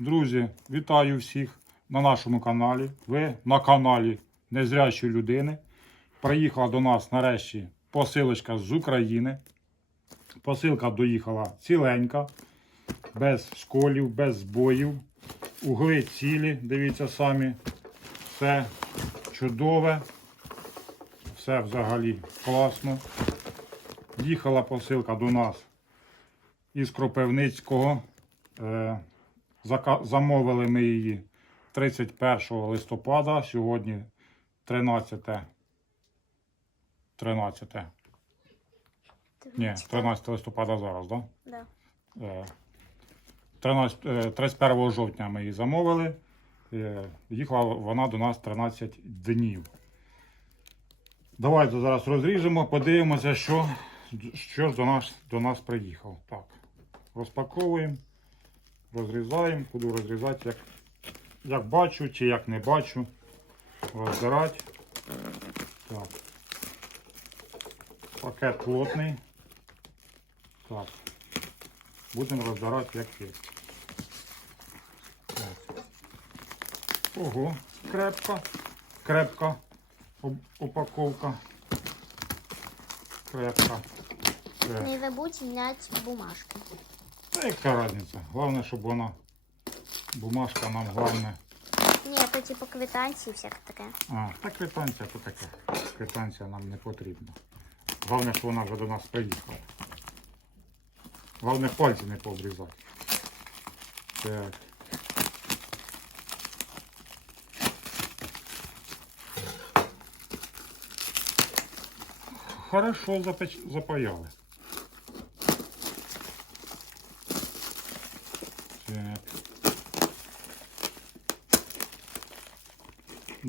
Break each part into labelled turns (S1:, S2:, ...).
S1: Друзі, вітаю всіх на нашому каналі. Ви на каналі Незрячої людини. Приїхала до нас нарешті посилочка з України. Посилка доїхала ціленька, без сколів, без збоїв. Угли цілі, дивіться самі. Все чудове. Все взагалі класно. Їхала посилка до нас із Кропивницького. Е, Замовили ми її 31 листопада. Сьогодні 13. 13. Ні, 13 листопада зараз, так?
S2: Да.
S1: Да? Е, 13, е, 31 жовтня ми її замовили. Е, Їхала вона до нас 13 днів. Давайте зараз розріжемо, подивимося, що, що до нас, до нас приїхало. Так, розпаковуємо, розрізаємо, буду розрізати, як, як бачу чи як не бачу. Роздирати. Так. Пакет плотний. Так. Будемо роздирати як є. Ого, крепка, крепка упаковка. Крепка.
S2: Не забудь снять бумажку.
S1: Та яка різниця? Головне, щоб вона. Бумажка нам головне.
S2: Ні, то типу квитанції всяке таке.
S1: А, та квитанція то таке. Квитанція нам не потрібна. Головне, що вона вже до нас приїхала. Головне пальці не пообрізати. Так. Хорошо запаяли. Так.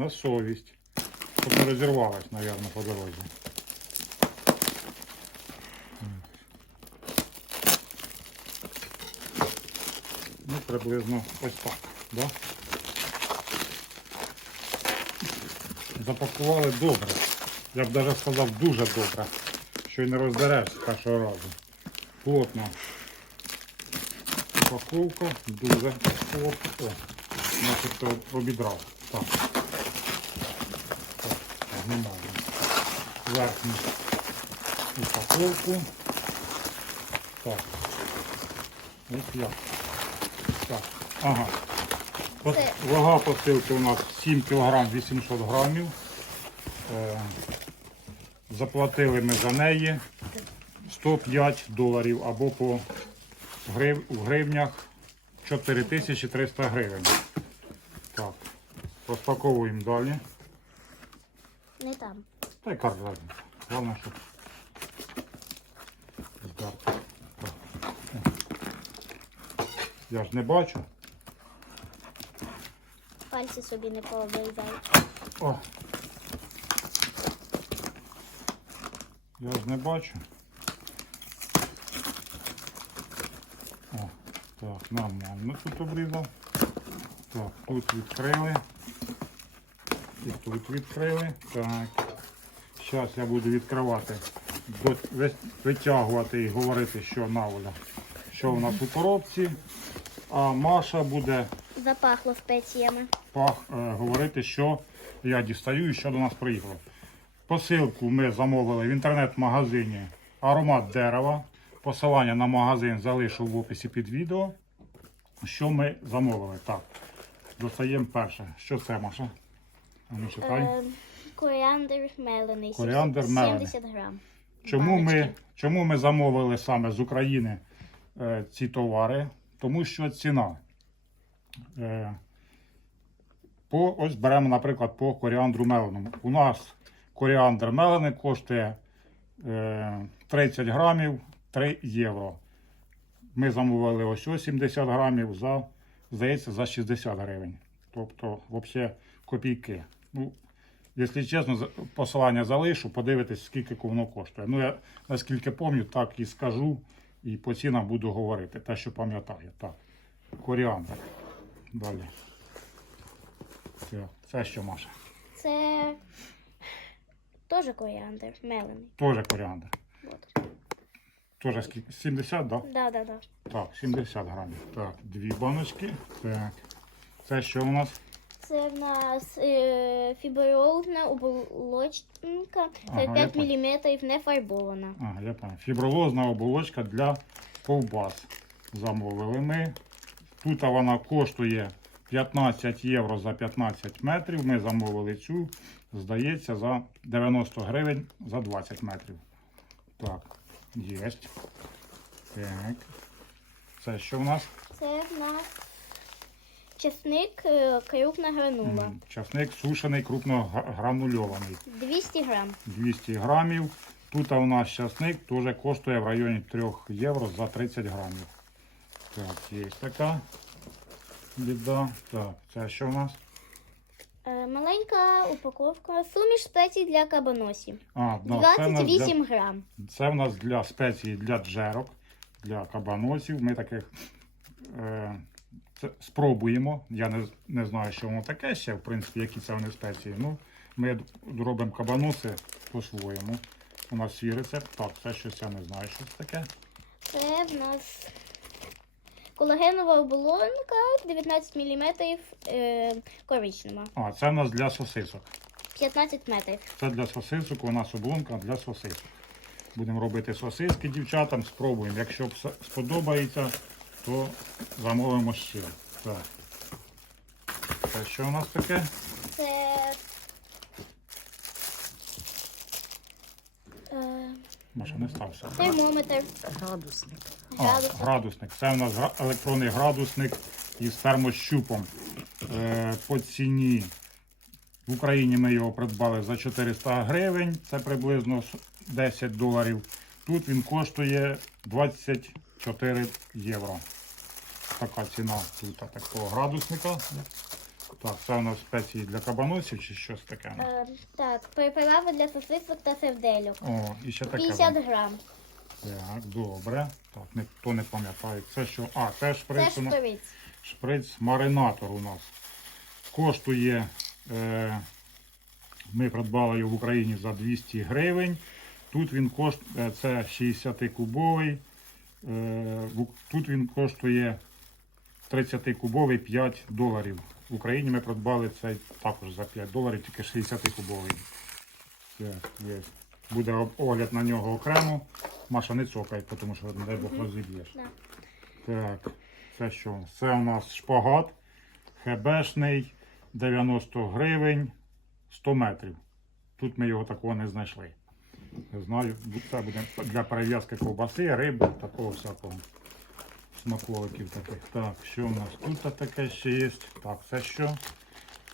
S1: На совість. Щоб не розірвалась, мабуть, по дорозі. Ну, приблизно ось так, да? Запакували добре. Я б навіть сказав дуже добре. Що й не роздереш з першого разу. Плотно. Упаковка, дуже О, о, начебто обідрав. Так. Знімаємо. Верхню упаковку. Так. Ось як. Так. Ага. От Вага посилки у нас 7 кг 800 грамів. Е, Заплатили ми за неї 105 доларів або по грив, в гривнях 4300 гривень. Так, розпаковуємо далі.
S2: Не там.
S1: Та яка ж разниця? Головне, щоб здати. Так. Я ж не бачу.
S2: Пальці собі не пообрізай.
S1: О. Я ж не бачу. О, так, нормально тут обрізав. Так, тут відкрили. І тут відкрили. Так. Зараз я буду відкривати, витягувати і говорити, що наволя. Що у нас у коробці. А Маша буде
S2: Запахло спеціями.
S1: пах, е, говорити, що я дістаю і що до нас приїхало. Посилку ми замовили в інтернет-магазині Аромат дерева. Посилання на магазин залишу в описі під відео. Що ми замовили? Так, достаємо перше. Що це, Маша? А ну читай.
S2: Е, Коріандр мелений.
S1: Коріандр
S2: 70
S1: мелений.
S2: 70 грам.
S1: Чому ми,
S2: баночки.
S1: чому ми замовили саме з України е, ці товари? Тому що ціна. Е, по, ось беремо, наприклад, по коріандру меленому. У нас коріандр мелений коштує е, 30 грамів 3 євро. Ми замовили ось ось 70 грамів за, здається, за 60 гривень. Тобто, взагалі, копійки. Ну, Якщо чесно, посилання залишу, подивитись, скільки воно коштує. Ну, я наскільки пам'ятаю, так і скажу, і по цінам буду говорити, те, що пам'ятаю. Так. Коріандр. Далі. Це, це що, Маша?
S2: Це теж коріандр мелений.
S1: Теж коріандр. Теж скільки? 70, да?
S2: Да, да, да.
S1: Так, 70 грамів. Так, дві баночки. Так. Це що у нас?
S2: Це в нас е, фіброзна оболочка,
S1: Ага,
S2: 45
S1: я
S2: мм, не фарбована.
S1: Ага, я пам'ятаю. Фібролозна оболочка для ковбас. Замовили ми. Тут вона коштує 15 євро за 15 метрів. Ми замовили цю, здається, за 90 гривень за 20 метрів. Так, є. Так. Це що в нас?
S2: Це в нас чесник е, крупна гранула.
S1: М, Часник сушений, крупно гранульований.
S2: 200 грам.
S1: 200 грамів. Тут у нас часник теж коштує в районі 3 євро за 30 грамів. Так, є така біда. Так, це що в нас?
S2: Е, маленька упаковка. Суміш спецій для кабаносів.
S1: А, ну, це, в нас для,
S2: 28 грам.
S1: це в нас для спеції для джерок, для кабаносів. Ми таких е, це спробуємо. Я не, не знаю, що воно таке ще, в принципі, які це вони спеції. Ну, ми робимо кабаноси по-своєму. У нас свій рецепт. Так, це щось я не знаю, що це таке.
S2: Це в нас колагенова оболонка 19 мм е, коричнева.
S1: А, це в нас для сосисок.
S2: 15 метрів.
S1: Це для сосисок, у нас облунка для сосисок. Будемо робити сосиски дівчатам, спробуємо. Якщо сподобається, то замовимо ще. Так. Це що у нас таке?
S2: Це. Е,
S1: Маша не стався.
S2: термометр.
S3: Градусник.
S1: А,
S2: Градусник.
S1: градусник. Це у нас гра- електронний градусник із термощупом. Е, по ціні в Україні ми його придбали за 400 гривень, це приблизно с- 10 доларів. Тут він коштує 24 євро. Така ціна тут такого градусника. Так, це у нас спеції для кабаносів чи щось таке.
S2: Е, так, приправи для сосисок та сердельок.
S1: О, і ще таке.
S2: 50
S1: воно.
S2: грам.
S1: Так, добре. Так, ніхто не пам'ятає. Це що? А, це
S2: Це
S1: шприц. у нас.
S2: шприц.
S1: Шприц маринатор у нас коштує. Е, ми придбали його в Україні за 200 гривень. Тут він коштує, це 60-кубовий. Е, тут він коштує 30-кубовий 5 доларів. В Україні ми придбали цей також за 5 доларів, тільки 60-кубовий. Є. Буде огляд на нього окремо. Маша не цокай, тому що не дай Бог розіб'єш. Так, це що? Це у нас шпагат хебешний 90 гривень 100 метрів. Тут ми його такого не знайшли. Знаю, це буде для перев'язки ковбаси, риби, такого всякого. Смаколиків таких. Так, що у нас тут таке ще є? Так, це що?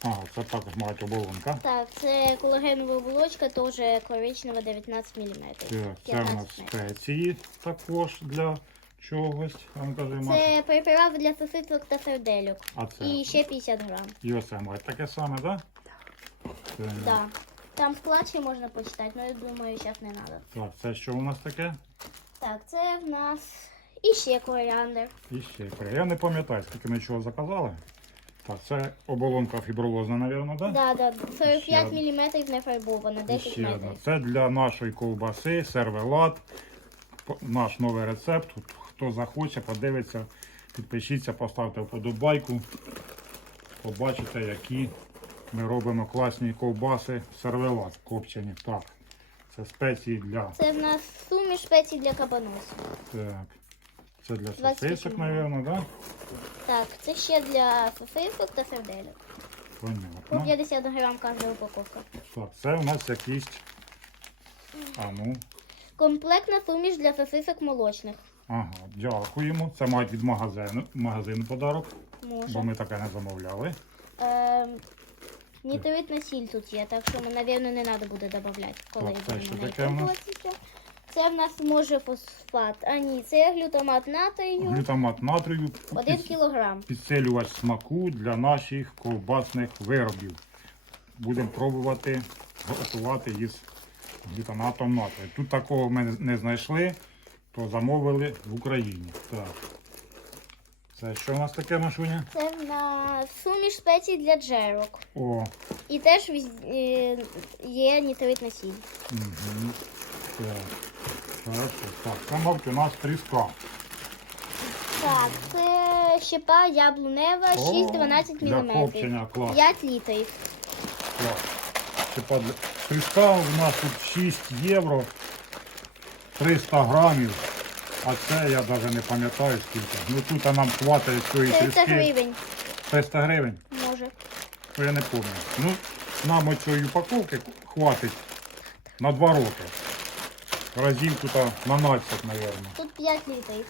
S1: Ага, це також мать оболонка.
S2: Так, це колагенова оболочка, теж коричнева 19 мм.
S1: Так, це у нас спеції також для чогось. Там каже,
S2: Це приправи для сосисок та сердельок.
S1: А це
S2: І ще 50 грам.
S1: і оце мать таке саме, так? Так.
S2: Да. Там склад ще можна почитати, але я думаю, зараз не треба.
S1: Так, це що у нас таке?
S2: Так, це в нас і ще коріандр.
S1: І ще три. Я не пам'ятаю, скільки ми чого заказали. Так, це оболонка фібролозна, мабуть, так?
S2: Да, да, 45 мм не фарбована, 10
S1: ще одна. Це для нашої ковбаси, сервелат. Наш новий рецепт. Хто захоче, подивиться, підпишіться, поставте вподобайку. Побачите, які ми робимо класні ковбаси, сервелат копчені. Так, це спеції для
S2: Це в нас суміш спецій для кабаносу.
S1: Так. Це для сосисок, мабуть, так?
S2: Так, це ще для сосисок та сердельок. По
S1: Понятно.
S2: 50 грам кожна упаковка.
S1: Так, це у нас якісь. А ну.
S2: Комплектна суміш для сосисок молочних.
S1: Ага, дякуємо. Це мають від магазину, магазину подарок, бо ми таке не замовляли.
S2: Ем, Нітритна сіль тут є, так що, напевно, не треба буде додавати, коли
S1: Так, це що
S2: на
S1: таке в нас?
S2: це. Це в нас може фосфат. А ні, це глютамат натрію.
S1: Глютамат натрію,
S2: Один
S1: під-
S2: кілограм.
S1: підсилювач смаку для наших ковбасних виробів. Будемо пробувати готувати із глютаматом натрію. Тут такого ми не знайшли, то замовили в Україні. Так. Це що у нас таке, Машуня?
S2: Це в нас суміш спецій для джерок.
S1: О,
S2: І теж е, є нітритна сіль.
S1: Угу. Так. Хорошо. Так, камовки у нас тріска.
S2: Так, це щепа яблунева 6-12
S1: для
S2: мм.
S1: клас.
S2: 5 літрів.
S1: Так. Типа для- Тріска у нас тут 6 євро, 300 грамів. А це я навіть не пам'ятаю скільки. Ну тут нам хватить цієї
S2: 300
S1: тріски.
S2: гривень,
S1: 300 гривень.
S2: може.
S1: то я не пам'ятаю. Ну, нам оцієї упаковки хватить на 2 роки. Разів тут 12, мабуть.
S2: Тут 5 літрів.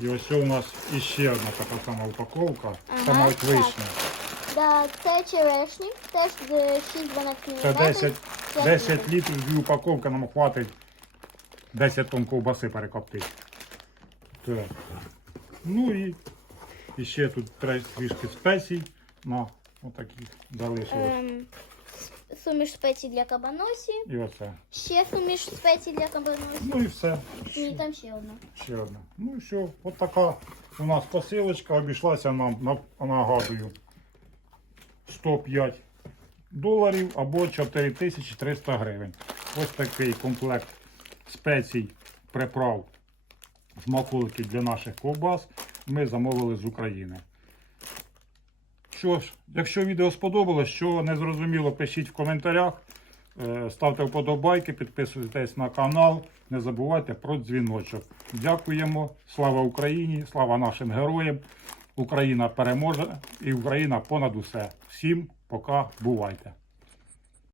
S1: І ось у нас іще одна така сама упаковка. Це
S2: Ага,
S1: мають
S2: так.
S1: вишня.
S2: Да, це черешні, теж з 6-12 мм.
S1: Це 10, 10 літрів дві упаковки нам хватить 10 тонн ковбаси перекоптити. Так. Ну і, і ще тут трішки спецій на отакі залишилось.
S2: Ем, суміш спецій для кабаносі.
S1: І оце.
S2: Ще суміш спецій для кабаносі.
S1: Ну і все.
S2: Ні, там ще одна.
S1: Ще одна. Ну і все, от така у нас посилочка обійшлася нам, на- нагадую, 105 доларів або 4300 гривень. Ось такий комплект спецій, приправ, смаколиків для наших ковбас ми замовили з України. Що ж, якщо відео сподобалось, що не зрозуміло, пишіть в коментарях. Е, Ставте вподобайки, підписуйтесь на канал. Не забувайте про дзвіночок. Дякуємо. Слава Україні! Слава нашим героям! Україна переможе і Україна понад усе. Всім пока, бувайте!